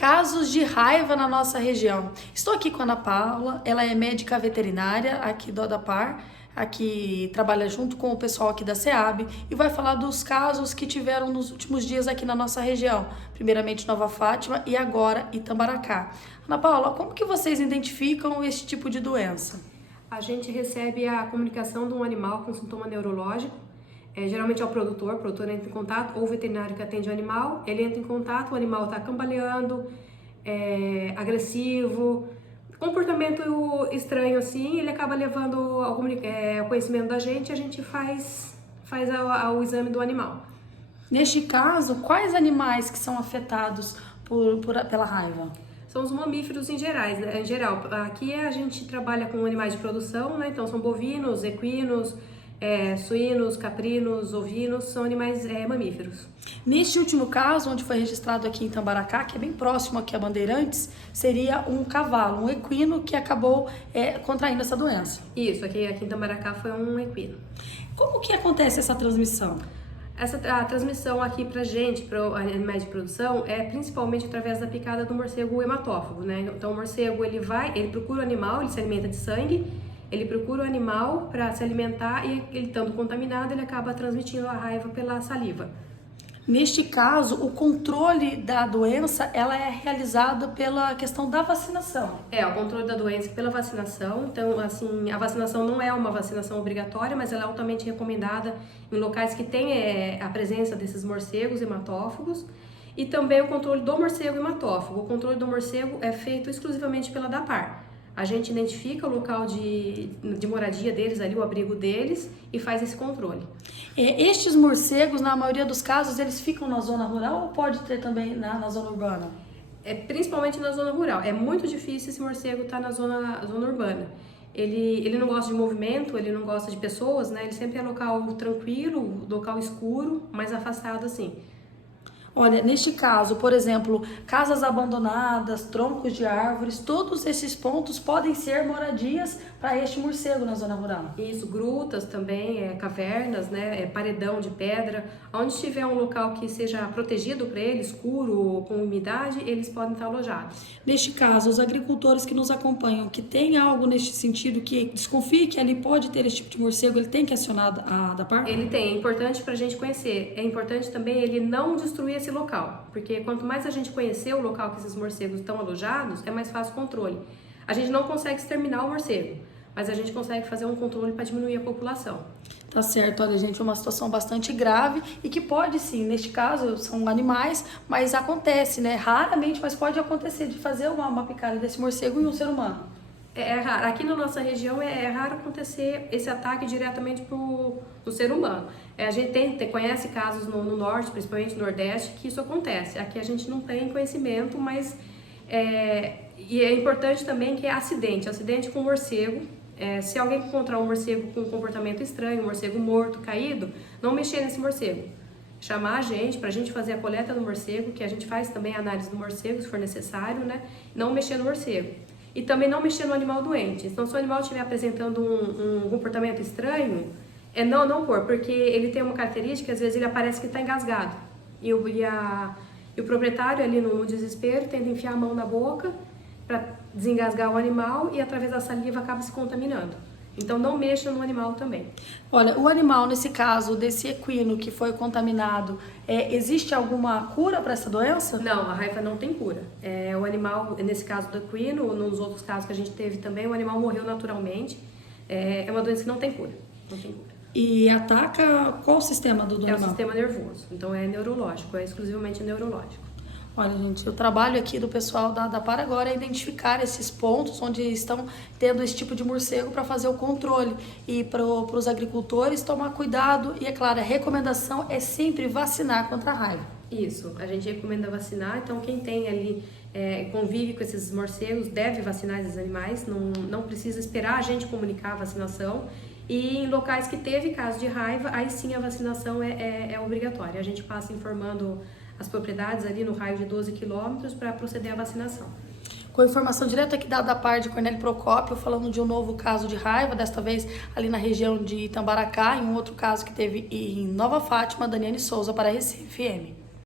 Casos de raiva na nossa região. Estou aqui com a Ana Paula, ela é médica veterinária aqui do Odapar, aqui trabalha junto com o pessoal aqui da SEAB e vai falar dos casos que tiveram nos últimos dias aqui na nossa região, primeiramente Nova Fátima e agora Itambaracá. Ana Paula, como que vocês identificam esse tipo de doença? A gente recebe a comunicação de um animal com sintoma neurológico, geralmente é o produtor entra em contato, ou o veterinário que atende o animal, ele entra em contato, o animal está cambaleando, agressivo, comportamento estranho assim, ele acaba levando ao conhecimento da gente, a gente faz o exame do animal. Neste caso, quais animais que são afetados pela raiva? São os mamíferos em geral. Aqui a gente trabalha com animais de produção, né? Então são bovinos, equinos, suínos, caprinos, ovinos, são animais mamíferos. Neste último caso, onde foi registrado aqui em Itambaracá, que é bem próximo aqui a Bandeirantes, seria um cavalo, um equino que acabou contraindo essa doença. Isso, aqui em Itambaracá foi um equino. Como que acontece essa transmissão? A transmissão aqui pra gente, para animais de produção, é principalmente através da picada do morcego hematófago, né? Então o morcego, ele procura o animal, ele se alimenta de sangue, ele procura o animal para se alimentar e ele estando contaminado, ele acaba transmitindo a raiva pela saliva. Neste caso, o controle da doença, ela é realizado pela questão da vacinação. O controle da doença pela vacinação. Então, assim, a vacinação não é uma vacinação obrigatória, mas ela é altamente recomendada em locais que tem a presença desses morcegos hematófagos. E também o controle do morcego hematófago. O controle do morcego é feito exclusivamente pela DAPAR. A gente identifica o local de moradia deles ali, o abrigo deles, e faz esse controle. Estes morcegos, na maioria dos casos, eles ficam na zona rural ou pode ter também na zona urbana? Principalmente na zona rural. É muito difícil esse morcego estar na zona urbana. Ele não gosta de movimento, ele não gosta de pessoas, né? Ele sempre é local tranquilo, local escuro, mais afastado assim. Olha, neste caso, por exemplo, casas abandonadas, troncos de árvores, todos esses pontos podem ser moradias para este morcego na zona rural. Isso, grutas também, cavernas, né, paredão de pedra. Onde tiver um local que seja protegido para ele, escuro, com umidade, eles podem estar alojados. Neste caso, os agricultores que nos acompanham, que tem algo neste sentido, que desconfie que ali pode ter esse tipo de morcego, ele tem que acionar a DAPAR? Ele tem, é importante para a gente conhecer. É importante também ele não destruir esse local, porque quanto mais a gente conhecer o local que esses morcegos estão alojados, é mais fácil o controle. A gente não consegue exterminar o morcego, mas a gente consegue fazer um controle para diminuir a população. Tá certo, olha gente, é uma situação bastante grave e que pode sim, neste caso são animais, mas acontece, né, raramente, mas pode acontecer de fazer uma picada desse morcego em um ser humano. É raro. Aqui na nossa região é raro acontecer esse ataque diretamente pro ser humano. A gente conhece casos no norte, principalmente no nordeste, que isso acontece. Aqui a gente não tem conhecimento, mas e é importante também que é acidente com morcego. Se alguém encontrar um morcego com um comportamento estranho, um morcego morto, caído, não mexer nesse morcego. Chamar a gente, pra gente fazer a coleta do morcego, que a gente faz também a análise do morcego, se for necessário, né? Não mexer no morcego. E também não mexer no animal doente. Então, se o animal estiver apresentando um comportamento estranho, não pôr, porque ele tem uma característica, às vezes ele aparece que está engasgado. E o proprietário ali no desespero tenta enfiar a mão na boca para desengasgar o animal e através da saliva acaba se contaminando. Então não mexa no animal também. Olha, o animal nesse caso, desse equino que foi contaminado, existe alguma cura para essa doença? Não, a raiva não tem cura. O animal, nesse caso do equino, nos outros casos que a gente teve também, o animal morreu naturalmente. É uma doença que não tem cura. Não tem cura. E ataca qual sistema do animal? É o sistema nervoso, então é neurológico, é exclusivamente neurológico. Olha, gente, o trabalho aqui do pessoal da DAPAR agora é identificar esses pontos onde estão tendo esse tipo de morcego para fazer o controle e para os agricultores tomar cuidado e, é claro, a recomendação é sempre vacinar contra a raiva. Isso, a gente recomenda vacinar, então quem tem ali convive com esses morcegos deve vacinar esses animais, não precisa esperar a gente comunicar a vacinação. E em locais que teve caso de raiva, aí sim a vacinação é obrigatória. A gente passa informando as propriedades ali no raio de 12 quilômetros para proceder à vacinação. Com informação direta aqui da DAPAR de Cornélio Procópio, falando de um novo caso de raiva, desta vez ali na região de Itambaracá, e um outro caso que teve em Nova Fátima, Daniane Souza para a Recife FM.